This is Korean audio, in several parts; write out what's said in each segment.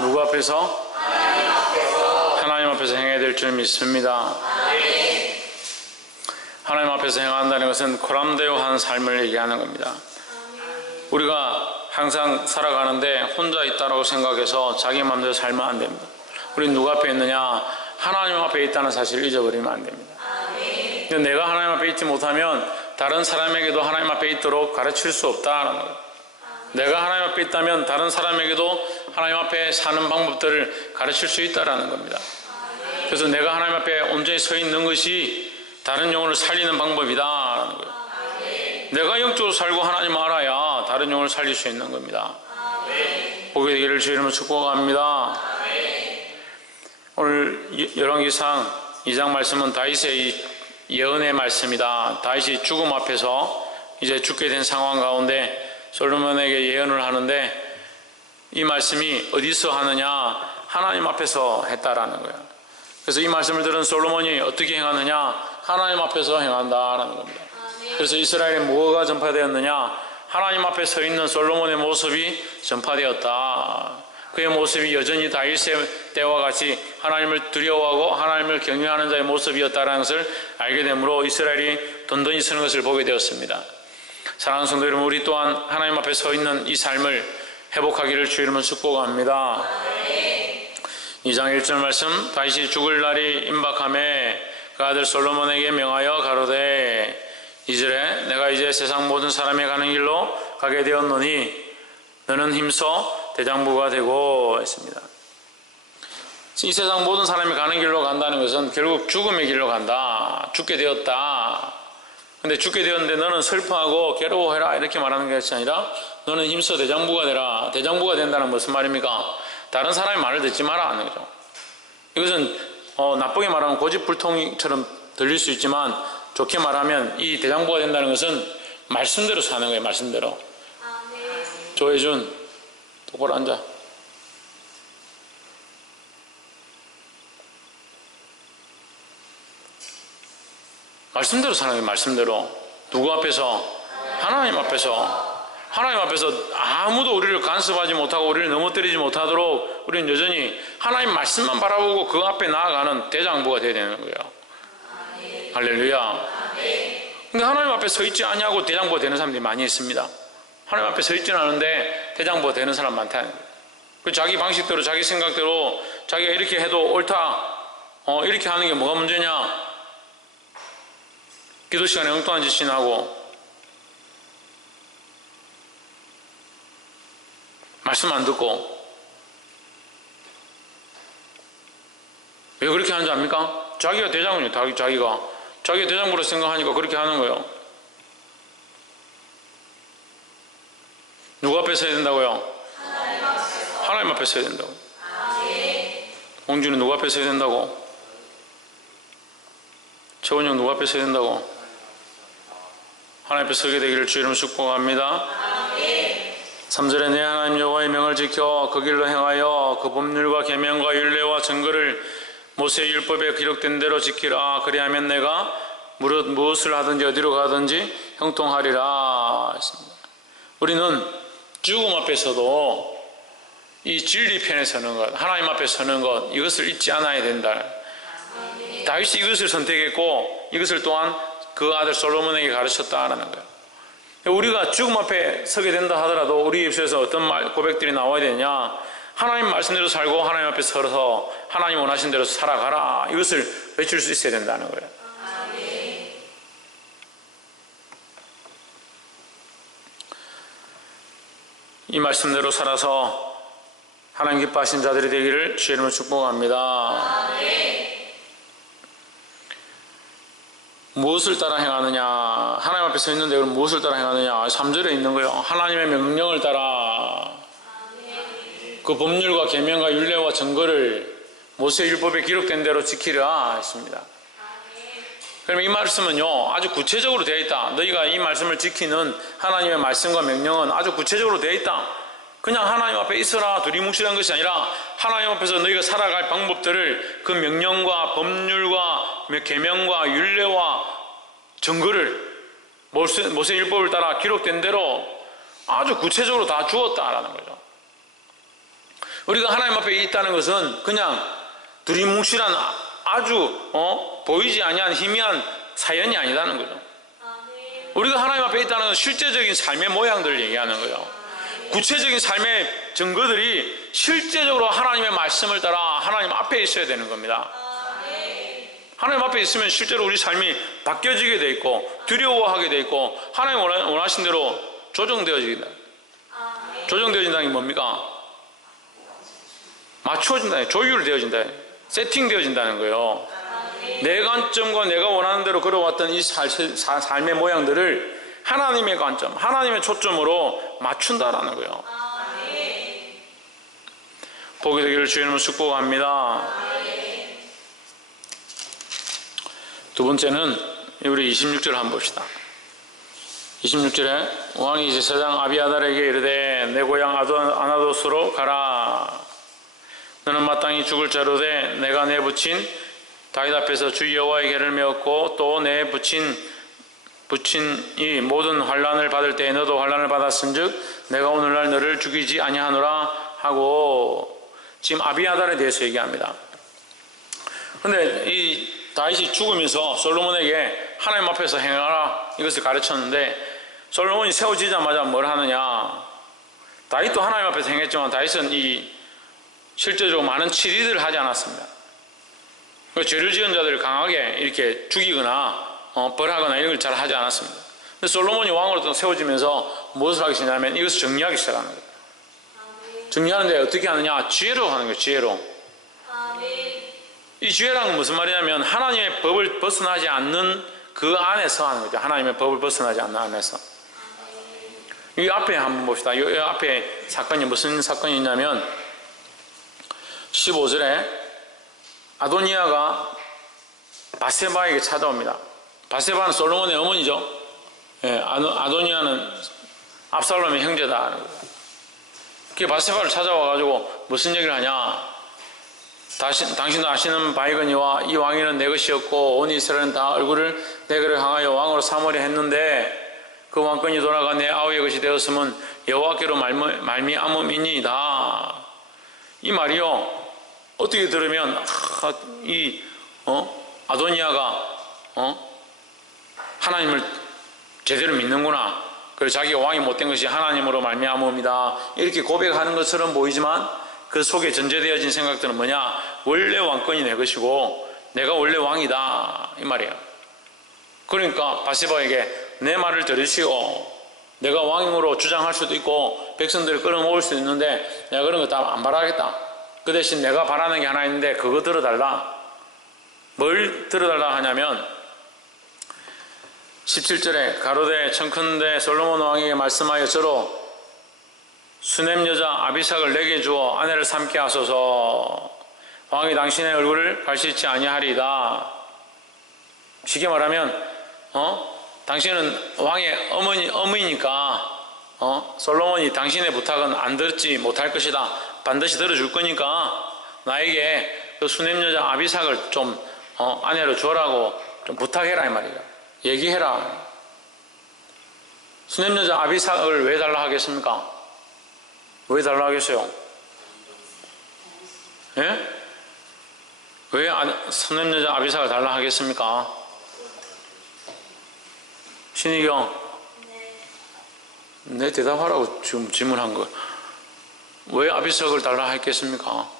누구 앞에서? 하나님 앞에서 행해야 될 줄 믿습니다. 하나님 앞에서 행한다는 것은 코람되어 삶을 얘기하는 겁니다. 우리가 항상 살아가는데 혼자 있다고 생각해서 자기 마음대로 살면 안 됩니다. 우리 누구 앞에 있느냐? 하나님 앞에 있다는 사실을 잊어버리면 안 됩니다. 내가 하나님 앞에 있지 못하면 다른 사람에게도 하나님 앞에 있도록 가르칠 수 없다는 거예요. 내가 하나님 앞에 있다면 다른 사람에게도 하나님 앞에 사는 방법들을 가르칠 수 있다는 겁니다. 그래서 내가 하나님 앞에 온전히 서 있는 것이 다른 영혼을 살리는 방법이다라는 거예요. 내가 영적으로 살고 하나님 알아야 다른 영혼을 살릴 수 있는 겁니다. 복이 되기를 주의 이름으로 축복합니다. 오늘 열왕기상 2장 말씀은 다윗의 예언의 말씀이다. 다윗이 죽음 앞에서 이제 죽게 된 상황 가운데 솔로몬에게 예언을 하는데 이 말씀이 어디서 하느냐? 하나님 앞에서 했다라는 거예요. 그래서 이 말씀을 들은 솔로몬이 어떻게 행하느냐? 하나님 앞에서 행한다라는 겁니다. 그래서 이스라엘에 뭐가 전파되었느냐? 하나님 앞에 서 있는 솔로몬의 모습이 전파되었다. 그의 모습이 여전히 다윗의 때와 같이 하나님을 두려워하고 하나님을 경외하는 자의 모습이었다는 것을 알게 되므로 이스라엘이 든든히 서는 것을 보게 되었습니다. 사랑하는 성도 여러분, 우리 또한 하나님 앞에 서 있는 이 삶을 회복하기를 주의 이름으로 축복합니다. 2장 1절 말씀, 다윗이 죽을 날이 임박하매 그 아들 솔로몬에게 명하여 가로되 2절에 내가 이제 세상 모든 사람이 가는 길로 가게 되었노니 너는 힘써 대장부가 되고 했습니다. 이 세상 모든 사람이 가는 길로 간다는 것은 결국 죽음의 길로 간다. 죽게 되었다. 근데 죽게 되었는데 너는 슬퍼하고 괴로워해라 이렇게 말하는 것이 아니라 너는 힘써 대장부가 되라. 대장부가 된다는 무슨 말입니까? 다른 사람의 말을 듣지 마라 하는 거죠. 이것은 나쁘게 말하면 고집불통처럼 들릴 수 있지만 좋게 말하면 이 대장부가 된다는 것은 말씀대로 사는 거예요. 말씀대로. 조혜준 똑바로 앉아. 말씀대로 사는 거예요. 말씀대로. 누구 앞에서? 하나님 앞에서. 하나님 앞에서 아무도 우리를 간섭하지 못하고 우리를 넘어뜨리지 못하도록 우리는 여전히 하나님 말씀만 바라보고 그 앞에 나아가는 대장부가 되어야 되는 거예요. 할렐루야. 근데 하나님 앞에 서 있지 않냐고 대장부가 되는 사람들이 많이 있습니다. 하나님 앞에 서 있지는 않은데 대장부가 되는 사람 많다는 거예요. 자기 방식대로 자기 생각대로 자기가 이렇게 해도 옳다 이렇게 하는 게 뭐가 문제냐? 기도 시간에 엉뚱한 짓이나 하고 말씀 안 듣고 왜 그렇게 하는 줄 압니까? 자기가 대장이에요. 자기가 대장부로 생각하니까 그렇게 하는 거예요. 누구 앞에 서야 된다고요? 하나님 앞에 서야 된다고. 홍준이 누구 앞에 서야 된다고? 최원영 누구 앞에 서야 된다고? 하나님 앞에 서게 되기를 주의 이름으로 축복합니다. 3절에 내 하나님 여호와의 명을 지켜 그 길로 행하여 그 법률과 계명과 율례와 증거를 모세의 율법에 기록된 대로 지키라. 그리하면 내가 무엇을 하든지 어디로 가든지 형통하리라 했습니다. 우리는 죽음 앞에서도 이 진리 편에 서는 것, 하나님 앞에 서는 것, 이것을 잊지 않아야 된다. 다윗이 이것을 선택했고 이것을 또한 그 아들 솔로몬에게 가르쳤다라는 거예요. 우리가 죽음 앞에 서게 된다 하더라도 우리 입술에서 어떤 고백들이 나와야 되냐? 하나님 말씀대로 살고 하나님 앞에 서서 하나님 원하신 대로 살아가라. 이것을 외칠 수 있어야 된다는 거예요. 이 말씀대로 살아서 하나님 기뻐하신 자들이 되기를 주의 이름으로 축복합니다. 무엇을 따라 행하느냐? 하나님 앞에 서 있는데 그럼 무엇을 따라 행하느냐? 3절에 있는 거예요. 하나님의 명령을 따라 그 법률과 계명과 율례와 증거를 모세의 율법에 기록된 대로 지키라 했습니다. 그럼 이 말씀은요 아주 구체적으로 되어 있다. 너희가 이 말씀을 지키는 하나님의 말씀과 명령은 아주 구체적으로 되어 있다. 그냥 하나님 앞에 있어라 두리뭉실한 것이 아니라 하나님 앞에서 너희가 살아갈 방법들을 그 명령과 법률과 계명과 율례와 증거를 모세의 율법을 따라 기록된 대로 아주 구체적으로 다 주었다라는 거죠. 우리가 하나님 앞에 있다는 것은 그냥 두리뭉실한 아주 보이지 아니한 희미한 사연이 아니라는 거죠. 우리가 하나님 앞에 있다는 건 실제적인 삶의 모양들을 얘기하는 거예요. 구체적인 삶의 증거들이 실제적으로 하나님의 말씀을 따라 하나님 앞에 있어야 되는 겁니다. 하나님 앞에 있으면 실제로 우리 삶이 바뀌어지게 돼 있고 두려워하게 돼 있고 하나님 원하신 대로 조정되어진다. 조정되어진다는 게 뭡니까? 맞춰진다, 조율되어진다, 세팅되어진다는 거예요. 내 관점과 내가 원하는 대로 걸어왔던 이 삶의 모양들을 하나님의 관점, 하나님의 초점으로 맞춘다라는 거예요. 보게 되기를 주님은 축복합니다. 두 번째는 우리 26절 한번 봅시다. 26절에 왕이 이제 세상 아비아달에게 이르되 내 고향 아나도스로 가라. 너는 마땅히 죽을 자로되 내가 내 부친 다윗 앞에서 주 여호와의 계를 메었고 또 내 부친이 모든 환난을 받을 때에 너도 환난을 받았은즉 내가 오늘날 너를 죽이지 아니하노라 하고 지금 아비아달에 대해서 얘기합니다. 그런데 이 다윗이 죽으면서 솔로몬에게 하나님 앞에서 행하라 이것을 가르쳤는데 솔로몬이 세워지자마자 뭘 하느냐. 다윗도 하나님 앞에서 행했지만 다윗은 실제적으로 많은 치리들을 하지 않았습니다. 죄를 지은 자들을 강하게 이렇게 죽이거나 벌하거나 이런 걸 잘 하지 않았습니다. 근데 솔로몬이 왕으로 세워지면서 무엇을 하기 시작하냐면 이것을 정리하기 시작하는 거예요. 정리하는데 어떻게 하느냐? 지혜로 하는 거예요. 지혜로. 이 지혜라는 건 무슨 말이냐면 하나님의 법을 벗어나지 않는 그 안에서 하는 거죠. 하나님의 법을 벗어나지 않는 안에서. 이 앞에 한번 봅시다. 이 앞에 사건이 무슨 사건이 있냐면 15절에 아도니아가 바세바에게 찾아옵니다. 바세바는 솔로몬의 어머니죠. 예, 아도니아는 압살롬의 형제다. 그 바세바를 찾아와가지고 무슨 얘기를 하냐. 당신도 아시는 바이거니와 이 왕위는 내 것이었고 온 이스라엘은 다 얼굴을 내게를 향하여 왕으로 삼으려 했는데 그 왕권이 돌아가 내 아우의 것이 되었으면 여호와께로 말미암음이니이다. 이 말이요 어떻게 들으면 아도니아가 하나님을 제대로 믿는구나. 그리고 자기가 왕이 못된 것이 하나님으로 말미암음이다. 이렇게 고백하는 것처럼 보이지만 그 속에 전제되어진 생각들은 뭐냐? 원래 왕권이 내 것이고 내가 원래 왕이다 이 말이에요. 그러니까 바세바에게 내 말을 들으시오. 내가 왕으로 주장할 수도 있고 백성들을 끌어모을 수도 있는데 내가 그런 거 다 안 바라겠다. 그 대신 내가 바라는 게 하나 있는데 그거 들어달라. 뭘 들어달라 하냐면 17절에 가로되 청컨대 솔로몬 왕에게 말씀하여 저로 수넴 여자 아비삭을 내게 주어 아내를 삼게 하소서. 왕이 당신의 얼굴을 발시치 아니하리이다. 쉽게 말하면 당신은 왕의 어머니니까 솔로몬이 당신의 부탁은 안 듣지 못할 것이다. 반드시 들어줄 거니까 나에게 그 수넴 여자 아비삭을 좀 아내로 주라고 좀 부탁해라 이 말이죠. 얘기해라. 수넴 여자 아비삭을 왜 달라 하겠습니까? 왜 달라 하겠어요? 예? 왜 수넴 여자 아비삭을 달라 하겠습니까? 신희경, 내 대답하라고 지금 질문한 거. 왜 아비삭을 달라 했겠습니까?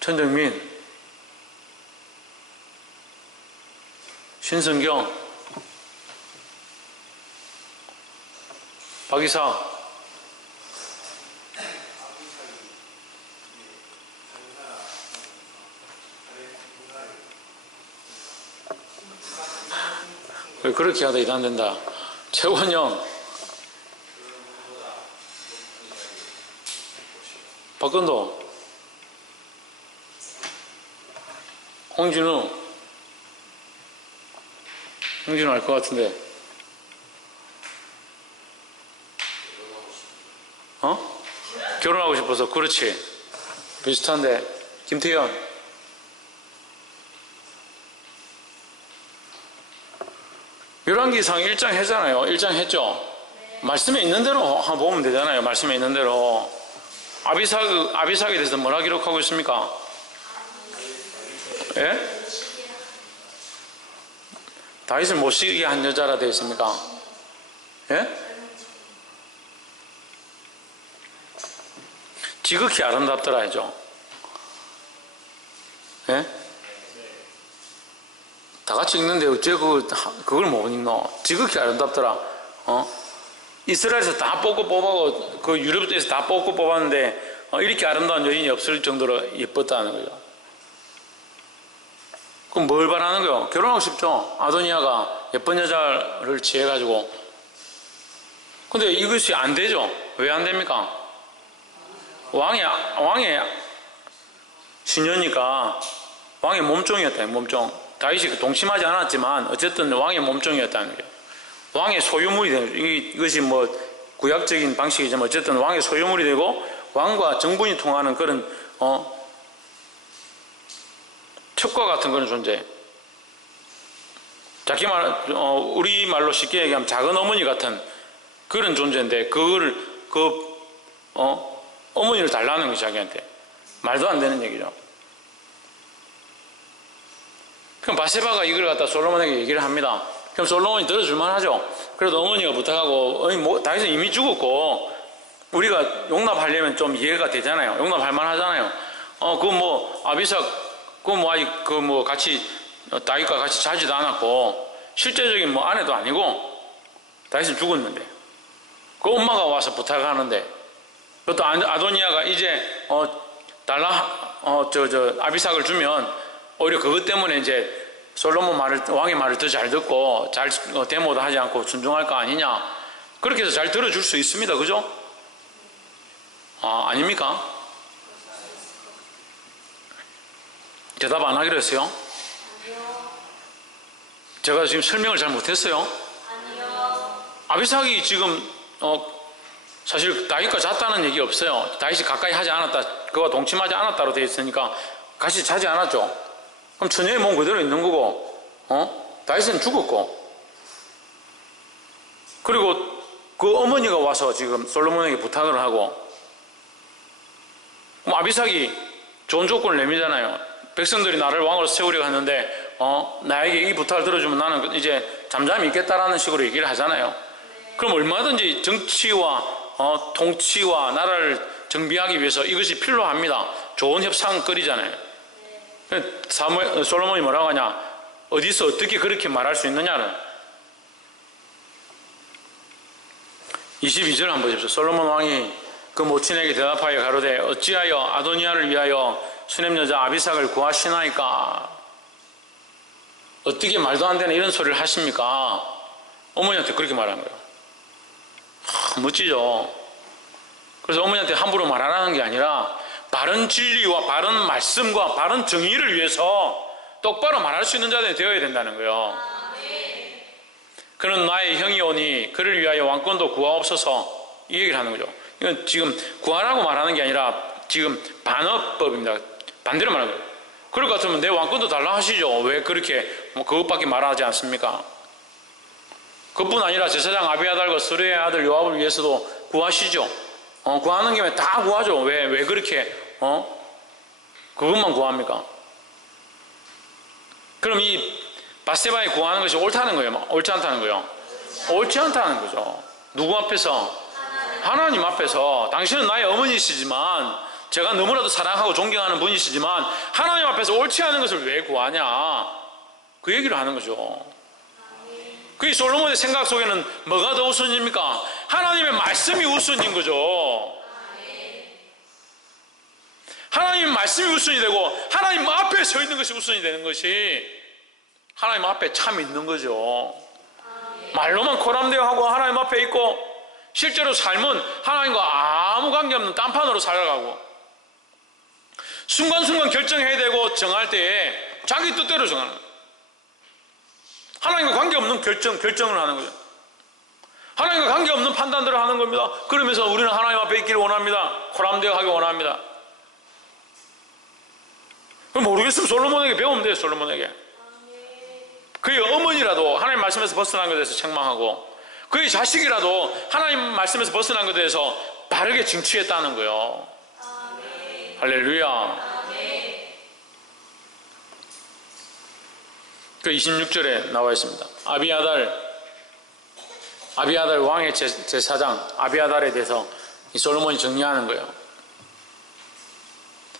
천정민, 신성경, 박이삭, 왜 그렇게 하다 일 안 된다. 최원영, 박건도, 홍진우 알 것 같은데. 결혼하고 싶어서. 그렇지. 비슷한데. 김태현. 열왕기상 1장 했잖아요. 1장 했죠. 말씀에 있는 대로 한번 보면 되잖아요. 말씀에 있는 대로. 아비삭에 대해서 뭐라 기록하고 있습니까? 예? 다윗을 못 시기게 한 여자라 되어 있습니까? 예? 지극히 아름답더라 하죠. 예? 다 같이 읽는데 어째 그걸 못 읽노? 지극히 아름답더라. 이스라엘에서 다 뽑고 뽑아고 그 유럽에서 다 뽑고 뽑았는데 이렇게 아름다운 여인이 없을 정도로 예뻤다는 거죠. 그럼 뭘 바라는 거요? 결혼하고 싶죠. 아도니아가 예쁜 여자를 취해가지고. 근데 이것이 안 되죠. 왜 안 됩니까? 왕의 시녀니까 왕의 몸종이었다. 몸종. 다윗이 동침하지 않았지만 어쨌든 왕의 몸종이었다는 거예요. 왕의 소유물이 되는 거예요. 이것이 뭐 구약적인 방식이지만 어쨌든 왕의 소유물이 되고 왕과 정분이 통하는 그런 첩과 같은 그런 존재. 우리 말로 쉽게 얘기하면 작은 어머니 같은 그런 존재인데 어머니를 달라는 거죠. 자기한테. 말도 안 되는 얘기죠. 그럼 바세바가 이걸 갖다 솔로몬에게 얘기를 합니다. 그럼 솔로몬이 들어줄만 하죠. 그래도 어머니가 부탁하고 다윗은 이미 죽었고 우리가 용납하려면 좀 이해가 되잖아요. 용납할 만하잖아요. 아비삭 같이 다윗과 같이 자지도 않았고 실제적인 아내도 아니고 다윗은 죽었는데 그 엄마가 와서 부탁하는데 그것도 아도니아가 이제 아비삭을 주면 오히려 그것 때문에 이제 왕의 말을 더 잘 듣고 잘 데모도 하지 않고 순종할 거 아니냐 그렇게 해서 잘 들어줄 수 있습니다. 그죠? 아닙니까? 대답 안 하기로 했어요? 아니요. 제가 지금 설명을 잘 못했어요? 아니요. 아비삭이 지금 사실 다윗과 잤다는 얘기 없어요. 다윗이 가까이 하지 않았다, 그와 동침하지 않았다로 되어 있으니까 같이 자지 않았죠. 그럼 처녀의 몸 그대로 있는 거고, 다윗은 죽었고, 그리고 그 어머니가 와서 지금 솔로몬에게 부탁을 하고, 아비삭이 좋은 조건을 내미잖아요. 백성들이 나를 왕으로 세우려고 하는데 나에게 이 부탁을 들어주면 나는 이제 잠잠히 있겠다라는 식으로 얘기를 하잖아요. 그럼 얼마든지 정치와 통치와 나라를 정비하기 위해서 이것이 필요합니다. 좋은 협상거리잖아요. 솔로몬이 뭐라고 하냐, 어디서 어떻게 그렇게 말할 수 있느냐는 22절 한번 보십시오. 솔로몬 왕이 그 모친에게 대답하여 가로되 어찌하여 아도니아를 위하여 수냄 여자 아비삭을 구하시나이까? 어떻게 말도 안 되는 이런 소리를 하십니까? 어머니한테 그렇게 말한 거예요. 멋지죠? 그래서 어머니한테 함부로 말하라는 게 아니라 바른 진리와 바른 말씀과 바른 정의를 위해서 똑바로 말할 수 있는 자들이 되어야 된다는 거예요. 그는 나의 형이 오니 그를 위하여 왕권도 구하옵소서, 이 얘기를 하는 거죠. 이건 지금 구하라고 말하는 게 아니라 지금 반어법입니다. 반대로 말하는 거예요. 그럴 것 같으면 내 왕권도 달라 하시죠. 왜 그렇게 그것밖에 말하지 않습니까? 그뿐 아니라 제사장 아비아달과 스루의 아들 요압을 위해서도 구하시죠. 구하는 김에 다 구하죠. 왜 그렇게 그것만 구합니까? 그럼 이 바세바에 구하는 것이 옳다는 거예요? 옳지 않다는 거예요? 옳지 않다는 거죠. 누구 앞에서? 하나님 앞에서. 당신은 나의 어머니시지만, 제가 너무나도 사랑하고 존경하는 분이시지만 하나님 앞에서 옳지 않은 것을 왜 구하냐, 그 얘기를 하는 거죠. 그게 솔로몬의 생각 속에는 뭐가 더 우선입니까? 하나님의 말씀이 우선인 거죠. 하나님의 말씀이 우선이 되고 하나님 앞에 서 있는 것이 우선이 되는 것이 하나님 앞에 참 있는 거죠. 말로만 코람대하고 하나님 앞에 있고 실제로 삶은 하나님과 아무 관계없는 딴판으로 살아가고 순간순간 결정해야 되고 정할 때에 자기 뜻대로 정하는 거예요. 하나님과 관계없는 결정을 하는 거죠. 하나님과 관계없는 판단들을 하는 겁니다. 그러면서 우리는 하나님 앞에 있기를 원합니다. 코람되어 하기 원합니다. 그럼 모르겠으면 솔로몬에게 배우면 돼요. 솔로몬에게. 그의 어머니라도 하나님 말씀에서 벗어난 것에 대해서 책망하고 그의 자식이라도 하나님 말씀에서 벗어난 것에 대해서 바르게 징취했다는 거예요. 할렐루야. 그 26절에 나와 있습니다. 아비아달 왕의 제사장 아비아달에 대해서 이 솔로몬이 정리하는 거예요.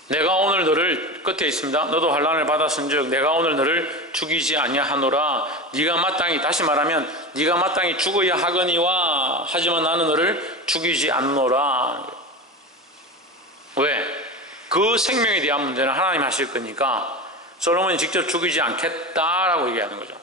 내가 오늘 너를 끝에 있습니다. 너도 환난을 받았은즉 내가 오늘 너를 죽이지 아니하노라. 네가 마땅히, 다시 말하면 네가 마땅히 죽어야 하거니와 하지만 나는 너를 죽이지 않노라. 왜? 그 생명에 대한 문제는 하나님 하실 거니까 솔로몬이 직접 죽이지 않겠다라고 얘기하는 거죠.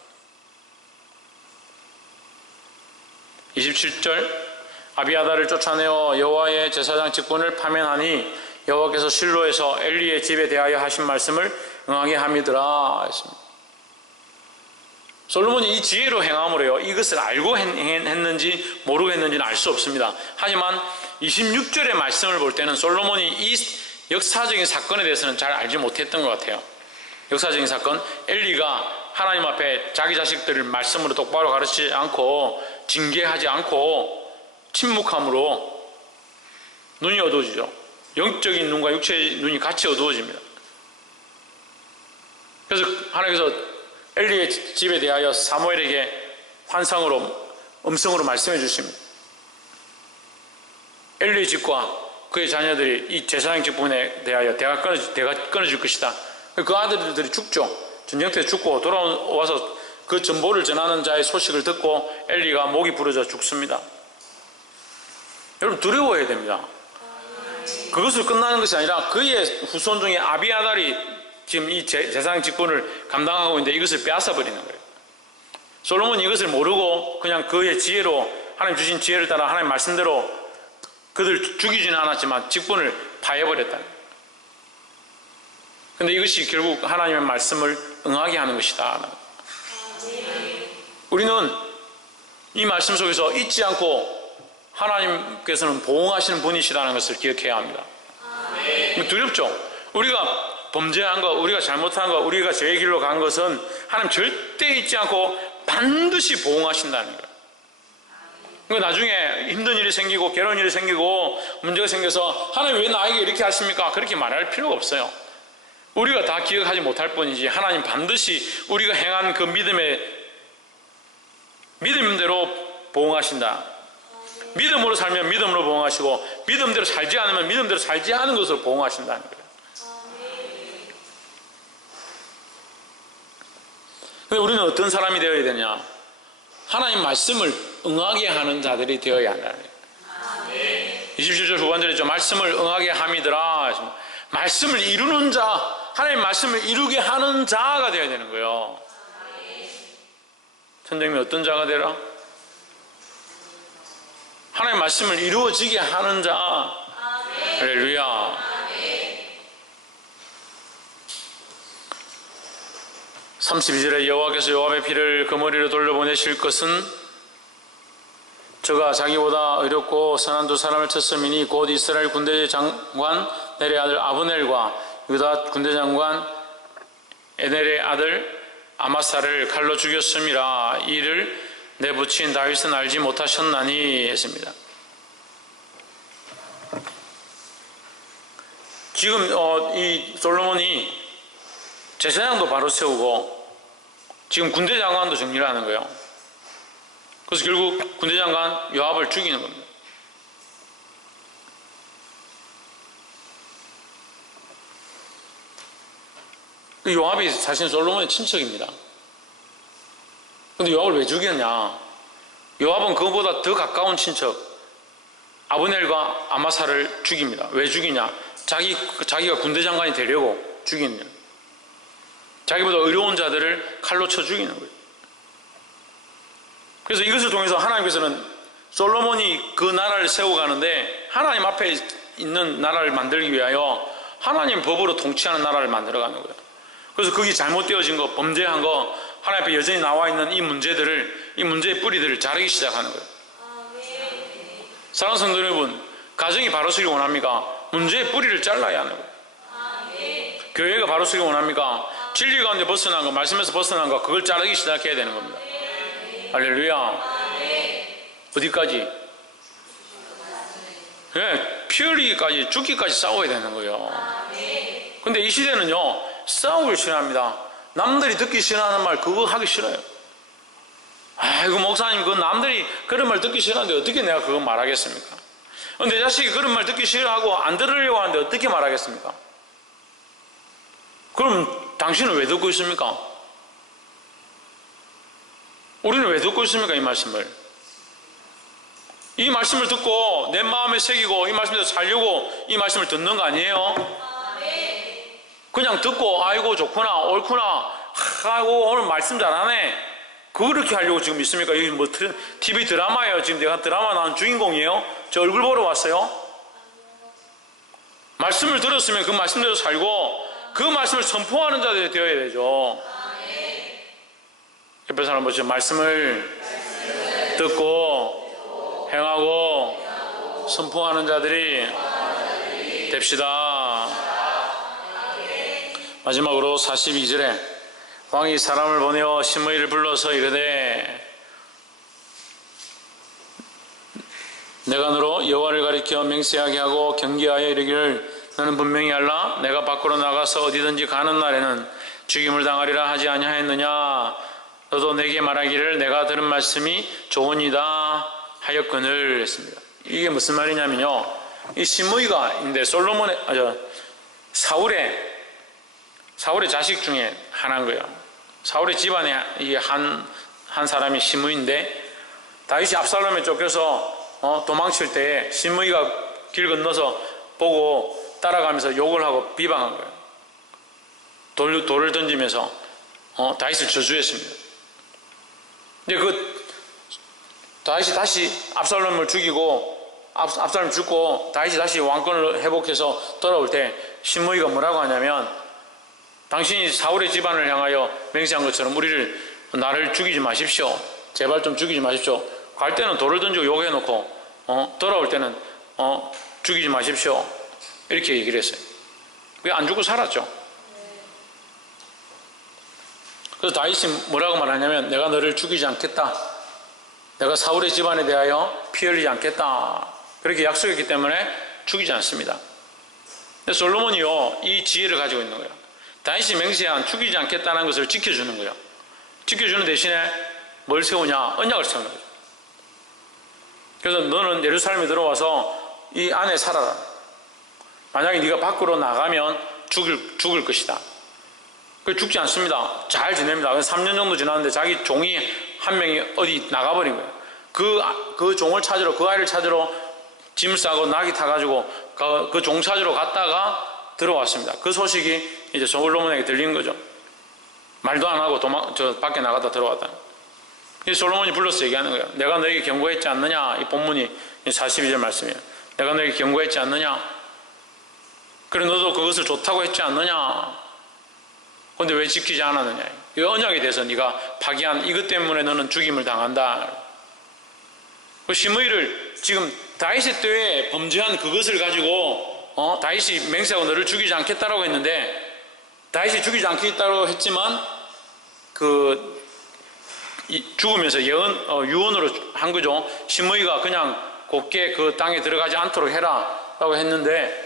27절 아비아달을 쫓아내어 여호와의 제사장 직분을 파면하니 여호와께서 실로에서 엘리의 집에 대하여 하신 말씀을 응하게 함이더라 했습니다. 솔로몬이 이 지혜로 행함으로 해요. 이것을 알고 했는지 모르고 했는지는 알 수 없습니다. 하지만 26절의 말씀을 볼 때는 솔로몬이 이 역사적인 사건에 대해서는 잘 알지 못했던 것 같아요. 역사적인 사건, 엘리가 하나님 앞에 자기 자식들을 말씀으로 똑바로 가르치지 않고 징계하지 않고 침묵함으로 눈이 어두워지죠. 영적인 눈과 육체의 눈이 같이 어두워집니다. 그래서 하나님께서 엘리의 집에 대하여 사무엘에게 환상으로 음성으로 말씀해 주십니다. 엘리의 집과 그의 자녀들이 이 제사장 직분에 대하여 대가 끊어질 것이다. 그 아들들이 죽죠. 전쟁터에 죽고 돌아와서 그 전보를 전하는 자의 소식을 듣고 엘리가 목이 부러져 죽습니다. 여러분 두려워해야 됩니다. 그것으로 끝나는 것이 아니라 그의 후손 중에 아비아달이 지금 이 제사장 직분을 감당하고 있는데 이것을 빼앗아 버리는 거예요. 솔로몬이 이것을 모르고 그냥 그의 지혜로 하나님 주신 지혜를 따라 하나님 말씀대로 그들 죽이지는 않았지만 직분을 파해버렸다. 그런데 이것이 결국 하나님의 말씀을 응하게 하는 것이다. 우리는 이 말씀 속에서 잊지 않고 하나님께서는 보응하시는 분이시라는 것을 기억해야 합니다. 두렵죠? 우리가 범죄한 것, 우리가 잘못한 것, 우리가 죄의 길로 간 것은 하나님 절대 잊지 않고 반드시 보응하신다는 거예요. 그러니까 나중에 힘든 일이 생기고 괴로운 일이 생기고 문제가 생겨서 하나님 왜 나에게 이렇게 하십니까? 그렇게 말할 필요가 없어요. 우리가 다 기억하지 못할 뿐이지 하나님 반드시 우리가 행한 그 믿음대로 보응하신다. 믿음으로 살면 믿음으로 보응하시고 믿음대로 살지 않으면 믿음대로 살지 않은 것으로 보응하신다는 거예요. 근데 우리는 어떤 사람이 되어야 되냐? 하나님 말씀을 응하게 하는 자들이 되어야 한다는 거예요. 27절 후반절에 있죠. 말씀을 응하게 함이더라. 말씀을 이루는 자, 하나님 말씀을 이루게 하는 자가 되어야 되는 거예요. 선생님이 어떤 자가 되라? 하나님 말씀을 이루어지게 하는 자. 할렐루야. 32절에 여호와께서 요압의 피를 그 머리로 돌려보내실 것은 저가 자기보다 의롭고 선한 두 사람을 쳤음이니 곧 이스라엘 군대 장관 넬의 아들 아브넬과 유다 군대 장관 에넬의 아들 아마사를 칼로 죽였음이라. 이를 내붙인 다윗은 알지 못하셨나니 했습니다. 지금 이 솔로몬이 제사장도 바로 세우고 지금 군대 장관도 정리를 하는 거예요. 그래서 결국 군대 장관 요압을 죽이는 겁니다. 요압이 사실 솔로몬의 친척입니다. 근데 요압을 왜 죽였냐? 요압은 그것보다 더 가까운 친척 아브넬과 아마사를 죽입니다. 왜 죽이냐? 자기가 군대 장관이 되려고 죽이는 거예요. 자기보다 의로운 자들을 칼로 쳐 죽이는 거예요. 그래서 이것을 통해서 하나님께서는 솔로몬이 그 나라를 세워가는데 하나님 앞에 있는 나라를 만들기 위하여 하나님 법으로 통치하는 나라를 만들어가는 거예요. 그래서 거기 잘못되어진 거, 범죄한 거, 하나님 앞에 여전히 나와 있는 이 문제의 뿌리들을 자르기 시작하는 거예요. 사랑하는 성도 여러분, 가정이 바로 서기 원합니까? 문제의 뿌리를 잘라야 하는 거예요. 교회가 바로 서기 원합니까? 진리 가운데 벗어난 거, 말씀에서 벗어난 거, 그걸 자르기 시작해야 되는 겁니다. 할렐루야. 어디까지? 네, 피 흘리기까지, 죽기까지 싸워야 되는 거예요. 근데 이 시대는요, 싸우길 싫어합니다. 남들이 듣기 싫어하는 말, 그거 하기 싫어요. 아이고, 목사님, 그 남들이 그런 말 듣기 싫어하는데 어떻게 내가 그거 말하겠습니까? 내 자식이 그런 말 듣기 싫어하고 안 들으려고 하는데 어떻게 말하겠습니까? 그럼 당신은 왜 듣고 있습니까? 우리는 왜 듣고 있습니까? 이 말씀을. 이 말씀을 듣고 내 마음에 새기고 이 말씀대로 살려고 이 말씀을 듣는 거 아니에요? 그냥 듣고 아이고 좋구나 옳구나 하고 오늘 말씀 잘하네 그렇게 하려고 지금 있습니까? 여기 뭐 TV 드라마예요. 지금 내가 드라마 나온 주인공이에요? 저 얼굴 보러 왔어요? 말씀을 들었으면 그 말씀대로 살고 그 말씀을 선포하는 자들이 되어야 되죠. 옆에 사람 보시죠. 말씀을 듣고 행하고 선포하는 자들이 됩시다. 마지막으로 42절에 왕이 사람을 보내어 시므이를 불러서 이르되 내가 너로 여호와를 가리켜 맹세하게 하고 경계하여 이르기를 너는 분명히 알라 내가 밖으로 나가서 어디든지 가는 날에는 죽임을 당하리라 하지 아니하였느냐 너도 내게 말하기를 내가 들은 말씀이 좋으니이다 하였거늘 했습니다. 이게 무슨 말이냐면요, 이 시므이가 있는데 사울의 자식 중에 하나인 거예요. 사울의 집안에 한 사람이 시므이인데 다윗이 압살롬에 쫓겨서 도망칠 때 시므이가 길 건너서 보고 따라가면서 욕을 하고 비방한 거예요. 돌을 던지면서 다윗을 저주했습니다. 근데 다윗이 다시 압살롬을 죽이고 압살롬 죽고 다윗이 다시 왕권을 회복해서 돌아올 때 시므이가 뭐라고 하냐면 당신이 사울의 집안을 향하여 맹세한 것처럼 나를 죽이지 마십시오. 제발 좀 죽이지 마십시오. 갈 때는 돌을 던지고 욕해놓고 돌아올 때는 죽이지 마십시오. 이렇게 얘기를 했어요. 그게 안 죽고 살았죠. 그래서 다윗이 뭐라고 말하냐면 내가 너를 죽이지 않겠다. 내가 사울의 집안에 대하여 피 흘리지 않겠다. 그렇게 약속했기 때문에 죽이지 않습니다. 근데 솔로몬이요, 이 지혜를 가지고 있는 거예요. 다윗이 맹세한 죽이지 않겠다는 것을 지켜주는 거예요. 지켜주는 대신에 뭘 세우냐? 언약을 세우는 거죠. 그래서 너는 예루살렘에 들어와서 이 안에 살아라. 만약에 네가 밖으로 나가면 죽을 것이다. 죽지 않습니다. 잘 지냅니다. 3년 정도 지났는데 자기 종이 한 명이 어디 나가버린 거예요. 그 종을 찾으러, 그 아이를 찾으러 짐을 싸고 낙이 타가지고 그 종 찾으러 갔다가 들어왔습니다. 그 소식이 이제 솔로몬에게 들린 거죠. 말도 안 하고 밖에 나갔다 들어왔다. 솔로몬이 불러서 얘기하는 거예요. 내가 너에게 경고했지 않느냐? 이 본문이 42절 말씀이에요. 내가 너에게 경고했지 않느냐? 그래 너도 그것을 좋다고 했지 않느냐? 근데 왜 지키지 않았느냐? 이 언약에 대해서 네가 파기한 이것 때문에 너는 죽임을 당한다. 그 시므이를 지금 다윗의 때에 범죄한 그것을 가지고 다윗이 맹세하고 너를 죽이지 않겠다라고 했는데 다윗이 죽이지 않겠다고 했지만 죽으면서 유언으로 한 거죠. 시므이가 그냥 곱게 그 땅에 들어가지 않도록 해라라고 했는데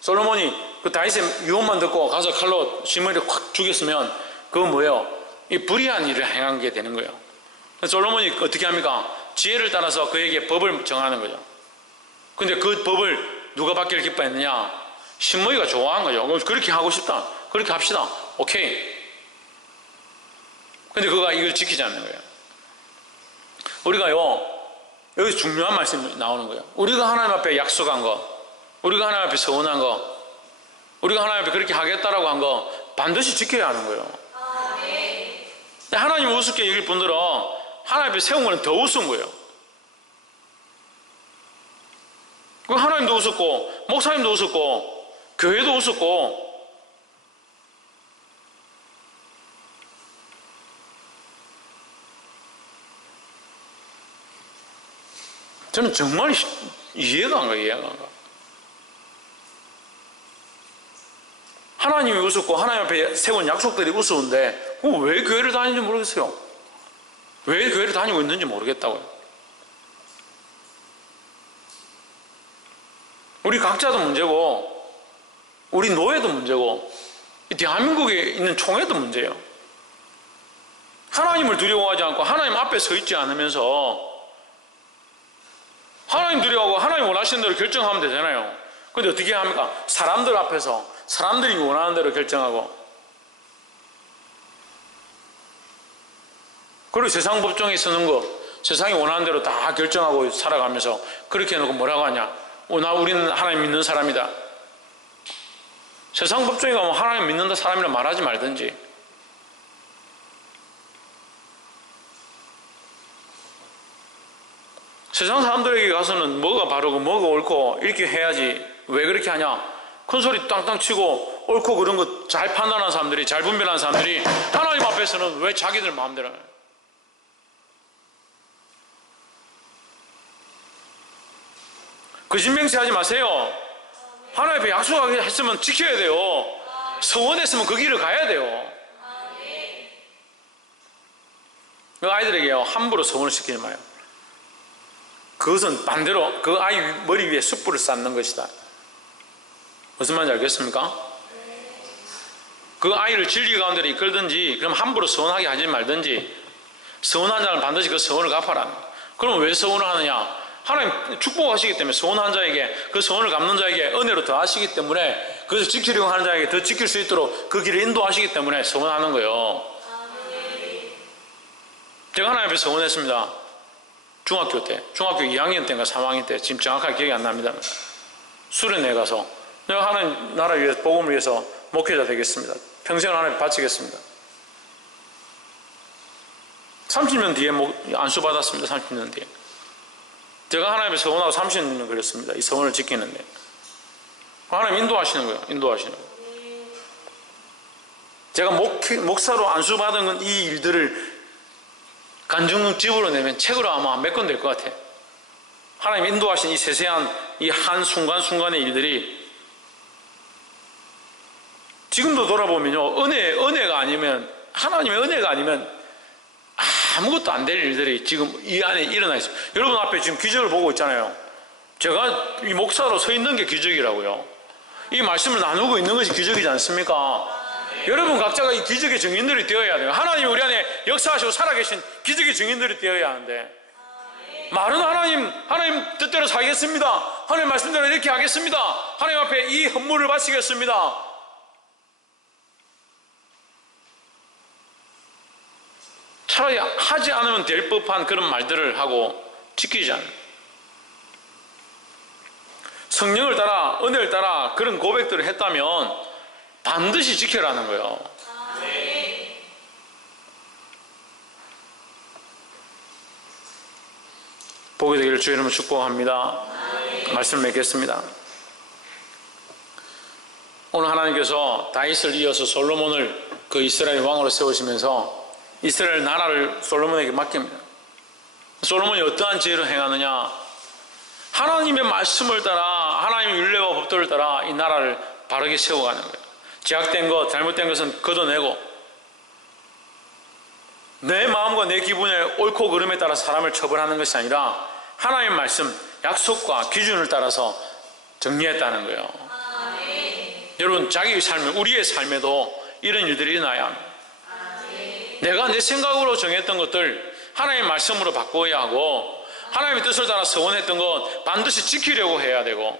솔로몬이 그 다윗의 유언만 듣고 가서 칼로 시므이를 확 죽였으면 그건 뭐예요? 이 불의한 일을 행한 게 되는 거예요. 솔로몬이 어떻게 합니까? 지혜를 따라서 그에게 법을 정하는 거죠. 근데 그 법을 누가 받기를 기뻐했느냐? 시므이가 좋아한 거죠. 그렇게 하고 싶다. 그렇게 합시다. 오케이. 근데 그가 이걸 지키지 않는 거예요. 우리가요, 여기서 중요한 말씀이 나오는 거예요. 우리가 하나님 앞에 약속한 거, 우리가 하나님 앞에 서원한 거, 우리가 하나님 앞에 그렇게 하겠다라고 한 거 반드시 지켜야 하는 거예요. 근데 하나님 우습게 여길 분들은 하나님 앞에 세운 거는 더 우스운 거예요. 하나님도 우습고 목사님도 우습고 교회도 우습고 저는 정말 이해가 안 가요. 하나님이 우습고 하나님 앞에 세운 약속들이 우스운데 왜 교회를 다니는지 모르겠어요. 왜 교회를 다니고 있는지 모르겠다고요. 우리 각자도 문제고 우리 노예도 문제고 이 대한민국에 있는 총회도 문제예요. 하나님을 두려워하지 않고 하나님 앞에 서 있지 않으면서 하나님 두려워하고 하나님 원하시는 대로 결정하면 되잖아요. 근데 어떻게 합니까? 사람들 앞에서 사람들이 원하는 대로 결정하고, 그리고 세상 법정에 서는 거 세상이 원하는 대로 다 결정하고 살아가면서 그렇게 해놓고 뭐라고 하냐? 우리는 하나님 믿는 사람이다. 세상 법정에 가면 하나님 믿는다 사람이라 말하지 말든지. 세상 사람들에게 가서는 뭐가 바르고 뭐가 옳고 이렇게 해야지 왜 그렇게 하냐? 큰 소리 땅땅 치고 옳고 그런 거 잘 판단하는 사람들이, 잘 분별하는 사람들이 하나님 앞에서는 왜 자기들 마음대로 해요? 거짓맹세 하지 마세요. 하나님 앞에 약속하게 했으면 지켜야 돼요. 서원했으면 그 길을 가야 돼요. 그 아이들에게요, 함부로 서원을 시키지 마요. 그것은 반대로 그 아이 머리 위에 숯불을 쌓는 것이다. 무슨 말인지 알겠습니까? 그 아이를 진리 가운데로 이끌든지, 그럼 함부로 서원하게 하지 말든지, 서원한 자는 반드시 그 서원을 갚아라. 그럼 왜 서원을 하느냐? 하나님 축복하시기 때문에 서원한 자에게, 그 서원을 갚는 자에게 은혜로 더하시기 때문에, 그것을 지키려고 하는 자에게 더 지킬 수 있도록 그 길을 인도하시기 때문에 서원하는 거예요. 제가 하나님 앞에 서원했습니다. 중학교 2학년 때인가 3학년 때, 지금 정확하게 기억이 안 납니다. 수련회 가서 내가 하나님 나라 위해서, 복음을 위해서 목회자 되겠습니다. 평생을 하나님 바치겠습니다. 30년 뒤에 안수 받았습니다. 30년 뒤에. 제가 하나님의 서원하고 30년 걸렸습니다. 이 서원을 지키는데. 하나님 인도하시는 거예요. 인도하시는 거예요. 제가 목사로 안수 받은 이 일들을 간증집으로 내면 책으로 아마 몇 권 될 것 같아요. 하나님 인도하신 이 세세한 이 한 순간순간의 일들이 지금도 돌아보면요, 은혜가 아니면, 하나님의 은혜가 아니면 아무것도 안 될 일들이 지금 이 안에 일어나 있어요. 여러분 앞에 지금 기적을 보고 있잖아요. 제가 이 목사로 서 있는 게 기적이라고요. 이 말씀을 나누고 있는 것이 기적이지 않습니까? 여러분 각자가 이 기적의 증인들이 되어야 돼요. 하나님이 우리 안에 역사하시고 살아계신 기적의 증인들이 되어야 하는데, 말은 하나님 뜻대로 살겠습니다. 하나님 말씀대로 이렇게 하겠습니다. 하나님 앞에 이 헌물을 바치겠습니다. 차라리 하지 않으면 될 법한 그런 말들을 하고 지키지 않는, 성령을 따라 은혜를 따라 그런 고백들을 했다면 반드시 지켜라는 거예요. 보게 되기를 주의 이름으로 축복합니다. 말씀을 맺겠습니다. 오늘 하나님께서 다윗을 이어서 솔로몬을 그 이스라엘 왕으로 세우시면서 이스라엘 나라를 솔로몬에게 맡깁니다. 솔로몬이 어떠한 지혜로 행하느냐? 하나님의 말씀을 따라, 하나님의 율례와 법도를 따라 이 나라를 바르게 세워가는 거예요. 제약된 것, 잘못된 것은 걷어내고, 내 마음과 내 기분에 옳고 그름에 따라 사람을 처벌하는 것이 아니라 하나님의 말씀, 약속과 기준을 따라서 정리했다는 거예요. 여러분, 자기 삶, 우리의 삶에도 이런 일들이 일어나야 합니다. 내가 내 생각으로 정했던 것들 하나님의 말씀으로 바꿔야 하고, 하나님의 뜻을 따라 서원했던 것 반드시 지키려고 해야 되고,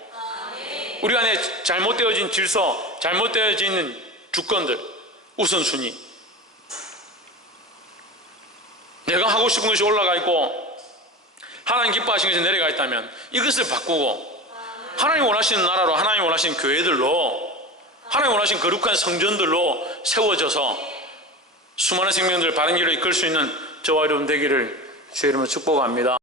우리 안에 잘못되어진 질서, 잘못되어진 주권들, 우선순위, 내가 하고 싶은 것이 올라가 있고 하나님 기뻐하시는 것이 내려가 있다면 이것을 바꾸고, 하나님 원하시는 나라로, 하나님 원하시는 교회들로, 하나님 원하시는 거룩한 성전들로 세워져서 수많은 생명들을 바른 길로 이끌 수 있는 저와 여러분 되기를 주의 이름으로 축복합니다.